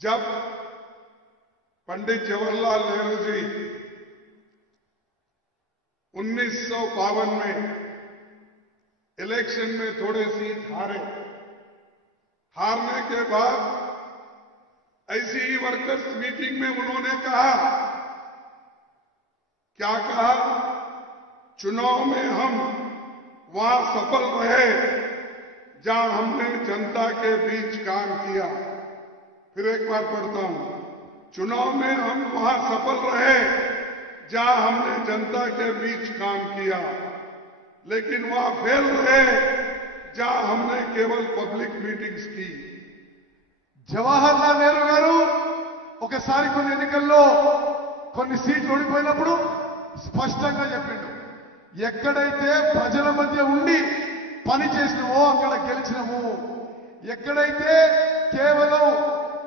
जब पंडित जवाहरलाल नेहरू जी 1952 में इलेक्शन में थोड़े सीट हारने के बाद ऐसी ही वर्कर्स मीटिंग में उन्होंने कहा, क्या कहा? चुनाव में हम वहां सफल रहे जहां हमने जनता के बीच काम किया। फिर एक बार पढ़ता हूं, चुनाव में हम वहां सफल रहे जहां हमने जनता के बीच काम किया, लेकिन वहां फेल रहे जहां हमने केवल पब्लिक मीटिंग्स की। జవహర్లాల్ నెహ్రూ గారు ఒకసారి కొన్ని ఎన్నికల్లో కొన్ని సీట్లు ఓడిపోయినప్పుడు స్పష్టంగా చెప్పిండు, ఎక్కడైతే ప్రజల మధ్య ఉండి పని చేసినమో అక్కడ గెలిచినము, ఎక్కడైతే కేవలం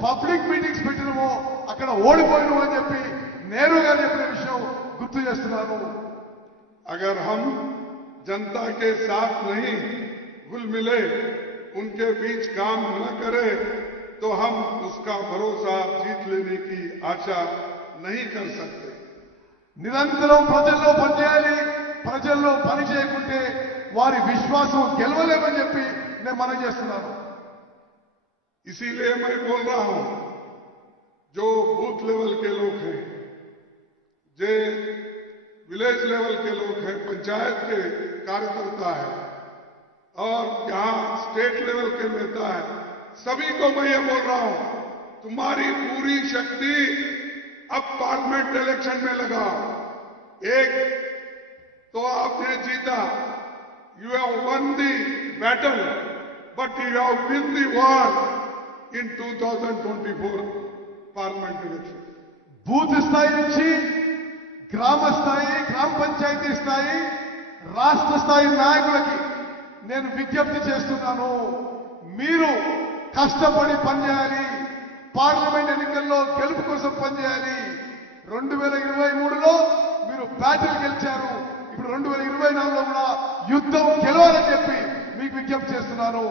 పబ్లిక్ మీటింగ్స్ పెట్టినమో అక్కడ ఓడిపోయినము అని చెప్పి నెహ్రూ గారు చెప్పిన విషయం గుర్తు చేస్తున్నాను। अगर हम जनता के साथ नहीं घुल मिले, उनके बीच काम न करें, तो हम उसका भरोसा जीत लेने की आशा नहीं कर सकते। నిరంతరం ప్రజల్లో పనిచేయాలి, ప్రజల్లో పని చేయకుంటే వారి విశ్వాసం గెలవలేమని చెప్పి నేను మనవి చేస్తున్నాను। इसीलिए मैं बोल रहा हूं, जो बूथ लेवल के लोग हैं, जो विलेज लेवल के लोग हैं, पंचायत के कार्यकर्ता है और यहां स्टेट लेवल के नेता है, सभी को मैं ये बोल रहा हूं, तुम्हारी पूरी शक्ति अब पार्लियामेंट इलेक्शन में लगाओ। एक तो आपने जीता, you have one the battle, but you have win the war in 2024 parliament election. Booth స్థాయి నుంచి గ్రామ స్థాయి, గ్రామ పంచాయతీ స్థాయి, రాష్ట్ర స్థాయి నాయకులకి నేను విజ్ఞప్తి చేస్తున్నాను, మీరు కష్టపడి పనిచేయాలి, పార్లమెంట్ ఎన్నికల్లో గెలుపు కోసం పనిచేయాలి। 2023లో మీరు బ్యాటిల్ గెలిచారు, ఇప్పుడు 2024లో కూడా యుద్ధం గెలవాలని చెప్పి మీకు విజ్ఞప్తి చేస్తున్నాను।